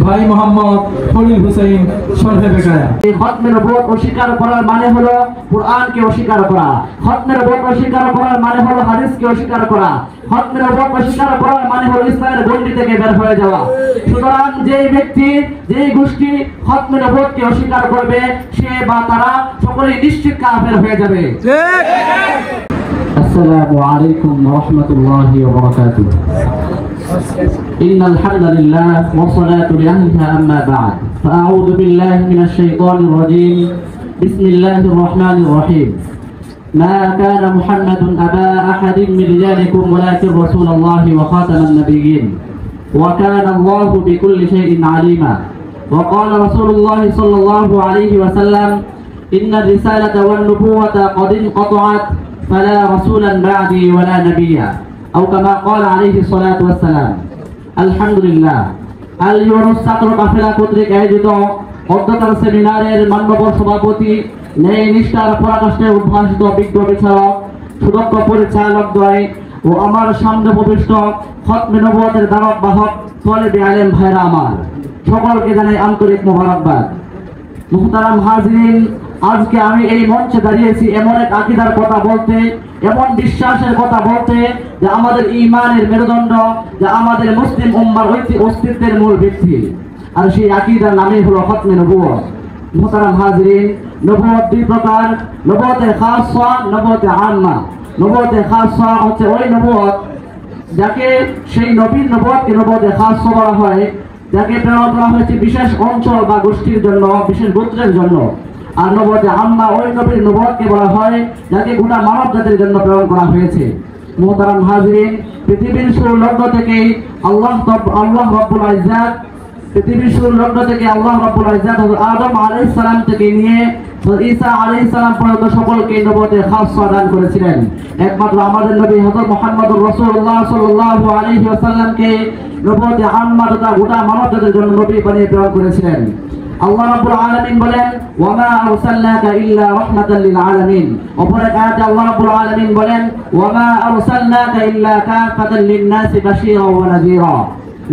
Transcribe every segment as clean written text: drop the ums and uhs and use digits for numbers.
ভাই মোহাম্মদ খলিল হোসেন শরফে বেকায়া। এই খতমে নবুয়ত অস্বীকার করার মানে হলো কুরআনকে অস্বীকার করা। খতমে নবুয়ত অস্বীকার করার মানে হলো হাদিসকে অস্বীকার করা। খতমে নবুয়ত অস্বীকার করার মানে হলো ইসলামের গণ্ডি থেকে বের হয়ে যাওয়া। সুতরাং যেই ব্যক্তি যেই গোষ্ঠী খতমে নবুয়তকে অস্বীকার করবে সে বা তারা সকলেই নিশ্চিত কাফের হয়ে যাবে। আসসালামু আলাইকুম ওয়া রাহমাতুল্লাহি ওয়া বারাকাতুহু। إن الحمد لله والصلاة لأهلها أما بعد فأعوذ بالله من الشيطان الرجيم بسم الله الرحمن الرحيم ما كان محمد أبا أحد من رجالكم ولكن رسول الله وخاتم النبيين وكان الله بكل شيء عليما وقال رسول الله صلى الله عليه وسلم إن الرسالة والنبوة قد انقطعت فلا رسولا بعدي ولا نبيا أو كما قال عليه الصلاة والسلام। আলহামদুলিল্লাহ, আল ইউনুস ছাত্র কাফেলা কর্তৃক আয়োজিত অধ্যতন সেমিনারের মাননীয় সভাপতি, ন্যায় নিষ্ঠার পরাকাষ্ঠে উদ্ভাসিত বিজ্ঞ বিচারক, সুদক্ষ পরিচালকদ্বয় ও আমার সামনে প্রবিষ্ট খতমে নবুয়তের দাওয়াত বাহক তলেবে আলেম ভাইরা আমার সকলকে জানাই আন্তরিক মোবারকবাদ। মুহতারাম হাজিরিন, আজকে আমি এই মঞ্চে দাঁড়িয়েছি এমন এক আকীদার কথা বলতে, এমন বিশ্বাসের কথা বলতে যে আমাদের ঈমানের মেরুদণ্ড, যে আমাদের মুসলিম উম্মার অস্তিত্বের মূল ভিত্তি, আর সেই আকীদার নামই হলো খতমে নবুয়ত। মুহতারাম হাজিরিন, নবুয়ত দুই প্রকার, নবুয়তে খাসা, নবুয়তে আম্মা। নবুয়তে খাসা হচ্ছে ওই নবুয়ত যাকে সেই নবীর নবুয়তকে নবুয়তে খাসা বলা হয়, যাকে প্রেরণ করা হয়েছে বিশেষ অঞ্চল বা গোষ্ঠীর জন্য, বিশেষ গোত্রের জন্য। আর নবুয়তে আম্মা ওই নবীর নবুয়তকে বলা হয় যাকে গোটা মানব জাতির জন্য প্রেরণ করা হয়েছে। মুহতারাম হাজিরিন, পৃথিবীর শুরু লগ্ন থেকেই আল্লাহ রাব্বুল ইজ্জাত আদম আলাইহিস সালাম থেকে নিয়ে ঈসা আলাইহিস সালাম পর্যন্ত সকলকে নবুয়তে খাসা দান করেছিলেন। একমাত্র আমাদের নবী হযরত মুহাম্মদুর রাসূলুল্লাহ সাল্লাল্লাহু আলাইহি ওয়াসাল্লামকে নবুয়তে আম্মা তথা গোটা মানব জাতির জন্য নবী বানিয়ে প্রেরণ করেছিলেন। আল্লাহ রাব্বুল আলামিন বলেন, ওয়া মা আরসালনাকা ইল্লা রাহমাতাল লিল আলামিন। অপর এক আয়াতে আল্লাহ রাব্বুল আলামিন বলেন, ওয়া মা আরসালনাকা ইল্লা কাফাতাল লিন নাসি বাশীরা ওয়া নাযীরা।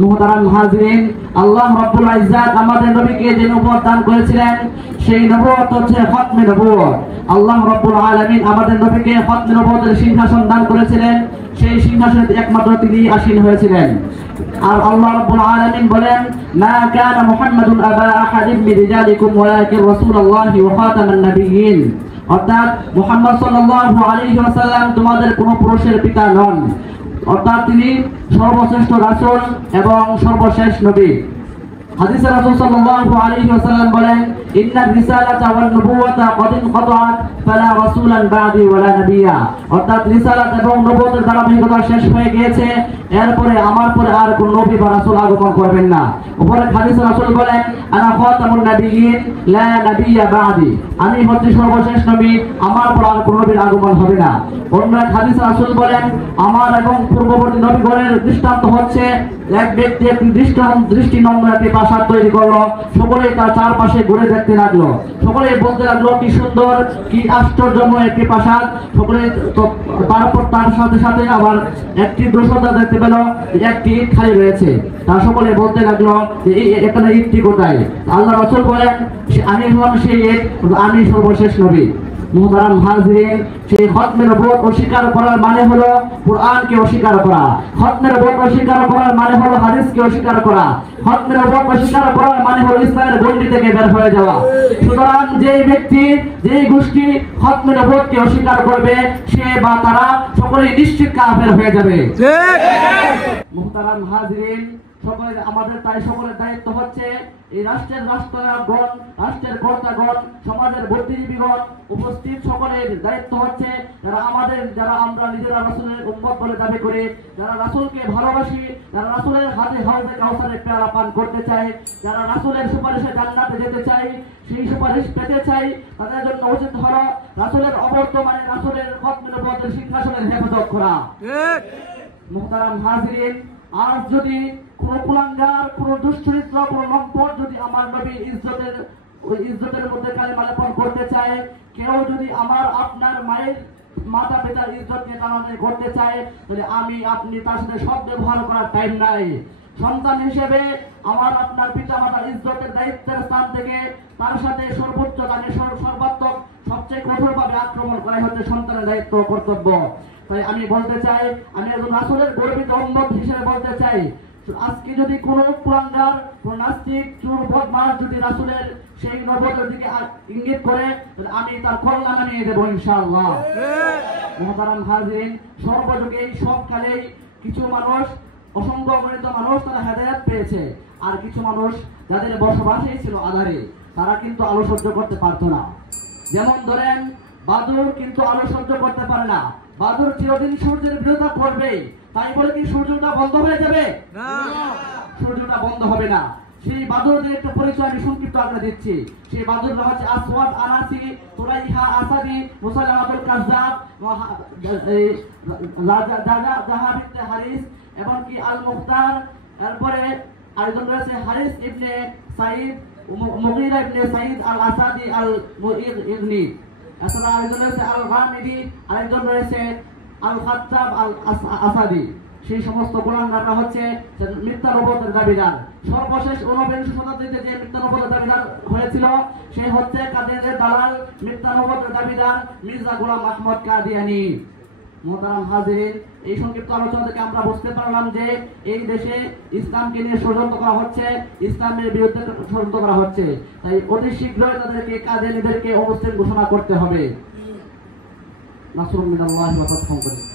মুহতারাম হাজিরিন, আল্লাহ রাব্বুল ইজ্জাত আমাদের নবীকে যে নবুয়ত দান করেছিলেন সেই নবুয়ত হচ্ছে খতমে নবুয়ত। আল্লাহ রাব্বুল আলামিন আমাদের নবীকে খতমে নবুয়তের সিংহাসন দান করেছিলেন, সেই সিংহাসনে একমাত্র তিনি আসীন হয়েছিলেন। আর আল্লাহ রাব্বুল আলামিন বলেন, মা কানা মুহাম্মাদুন আবা আহাদিন মিন রিজালিকুম ওয়ালাকিন রাসূলুল্লাহি ওয়া খাতামান নাবিয়্যিন। অর্থাৎ মুহাম্মদ সাল্লাল্লাহু আলাইহি ওয়াসাল্লাম তোমাদের কোনো পুরুষের পিতা নন, অর্থাৎ তিনি সর্বশ্রেষ্ঠ রাসূল এবং সর্বশেষ নবী। হাদিসে রাসূল সাল্লাল্লাহু আলাইহি ওয়াসাল্লাম বলেন, ইন্নার রিসালাতা ওয়ান নবুওয়াতা ক্বাদ ইনকাতাআত ফালা রাসূলান বা'দি ওয়ালা নাবিয়্যা। অর্থাৎ রিসালাত এবং নবুয়তের ধারাবাহিকতা শেষ হয়ে গিয়েছে, এরপরে আমার পরে আর কোন নবী বা রাসূল আগমন করবেন না। উপরে হাদিসে রাসূল বলেন, আনা খাতামুন নাবিয়্যিন লা নাবিয়্যা বা'দি। আমি হচ্ছি সর্বশেষ নবী, আমার পর আর কোন নবীর আগমন হবে না। অন্য এক হাদিসে রাসূল বলেন, আমার এবং পূর্ববর্তী নবীগণের দৃষ্টান্ত হচ্ছে এক ব্যক্তি একটি দৃষ্টিনন্দন একটি প্রাসাদ তৈরি করলো, সকলেই তার চারপাশে ঘুরে দেখতে লাগলো, সকলেই বলতে লাগলো কি সুন্দর, কি আশ্চর্যময় একটি প্রাসাদ। সকলে তারপর তার সাথে সাথে আবার একটি দোষতা দেখতে পেল, একটি ইট খালি রয়েছে। তার সকলে বলতে লাগলো যে এখানে ইটটি কোথায়? আল্লাহ রাসূল বলেন, আমি হলাম সেই ইট, আমি সর্বশেষ নবী। মুহতারাম হাজিরিন, সেই খতমে নবুয়ত অস্বীকার করার মানে হলো কুরআনকে অস্বীকার করা। খতমে নবুয়ত অস্বীকার করার মানে হলো হাদিসকে অস্বীকার করা। খতমে নবুয়ত অস্বীকার করার মানে হলো ইসলামের গণ্ডি থেকে বের হয়ে যাওয়া। সুতরাং যেই ব্যক্তি যেই গোষ্ঠী খতমে নবুয়তকে অস্বীকার করবে সে বা তারা সকলেই নিশ্চিত কাফের হয়ে যাবে। মুহতারাম হাজিরিন, সকলের দায়িত্ব হচ্ছে এই রাষ্ট্রের রাষ্ট্রনায়কগণ, রাষ্ট্রের কর্তাগণ, সমাজের বুদ্ধিজীবীগণ উপস্থিত সকলের দায়িত্ব হচ্ছে যারা আমরা নিজেরা রাসূলের উম্মত বলে দাবি করি, যারা রাসূলকে ভালোবাসি, যারা রাসূলের হাতে হাউজে কাউসারের পেয়ালা পান করতে চাই, যারা রাসূলের সুপারিশে জান্নাতে যেতে চাই, সেই সুপারিশ পেতে চাই, তাদের জন্য উচিত হলো রাসূলের অবর্তমানে রাসূলের খতমে নবুয়তের সিংহাসনের হেফাজত করা। মুহতারাম হাজিরিন, আজ যদি কোন কুলাঙ্গার, কোন দুশ্চরিত্র, কোন লম্পট যদি আমার নবীর ইজ্জতের মধ্যে কালিমা লেপন করতে চায়, কেউ যদি আমার আপনার মায়ের মাতা পিতার ইজ্জত নিয়ে টানাটানি করতে চায়, তাহলে আমি আপনি তার সাথে সব ব্যবহার করার টাইম নাই। সন্তান হিসেবে আমার আপনার পিতামাতার ইজ্জতের দায়িত্বের স্থান থেকে তার সাথে সর্বোচ্চ দানে সর্বাত্মক সবচেয়ে কঠোরভাবে আক্রমণ করাই হচ্ছে সন্তানের দায়িত্ব ও কর্তব্য। তাই আমি বলতে চাই, আমি একজন রাসূলের গর্বিত উম্মত হিসেবে বলতে চাই, আজকে যদি কোনো কুলাঙ্গার, কোন নাস্তিক, চোর, বদমাশ যদি রাসূলের সেই নবুয়তের দিকে ইঙ্গিত করে, তাহলে আমি তার কল্যাণ নিয়ে দেবো ইনশাআল্লাহ। মুহতারাম হাজিরিন, সর্বযুগে সব কালেই কিছু মানুষ, অসংখ্য অগণিত মানুষ তারা হেদায়েত পেয়েছে, আর কিছু মানুষ যাদের বসবাসই ছিল আধারে, তারা কিন্তু আলো সহ্য করতে পারতো না। যেমন ধরেন বাদুর কিন্তু আলো সহ্য করতে পারে না, বাদুর চিরদিন সূর্যের বিরোধিতা করবে, তাই বলে কি সূর্যটা বন্ধ হয়ে যাবে? না, সূর্যটা বন্ধ হবে না। সেই বাদুরদের একটা পরিচয় আমি সংক্ষিপ্ত আকারে দিচ্ছি। সেই বাদুররা হচ্ছে আসওয়াদ আনাসি, তুরাইহা আসাদি, মুসাইলামাতুল কাযযাব, জাহাব ইবনে হারিস, এমনকি আল মুখতার, এরপরে আরেকজন রয়েছে হারিস ইবনে সাইদ, মুগীরা ইবনে সাইদ আল আসাদি আল মুইরনি, এছাড়া আরেকজন রয়েছে আল গামিদি, আরেকজন রয়েছে আল খাত্তাব আল আসাদি। সেই সমস্ত কুলাঙ্গাররা হচ্ছে মিথ্যা নবুয়তের দাবিদার। সর্বশেষ ঊনবিংশ শতাব্দীতে যে মিথ্যা নবুয়তের দাবিদার হয়েছিল সে হচ্ছে কাদিয়ানের দালাল, মিথ্যা নবুয়তের দাবিদার মির্জা গোলাম আহমদ কাদিয়ানী। মুহতারাম হাজিরিন, এই সংক্ষিপ্ত আলোচনা থেকে আমরা বুঝতে পারলাম যে এই দেশে ইসলামকে নিয়ে ষড়যন্ত্র করা হচ্ছে, ইসলামের বিরুদ্ধে ষড়যন্ত্র করা হচ্ছে। তাই অতি শীঘ্রই তাদেরকে কাদিয়ানীদেরকে অবস্থান ঘোষণা করতে হবে। নাসরুম মিনাল্লাহি ওয়া ফাতহুন করিম।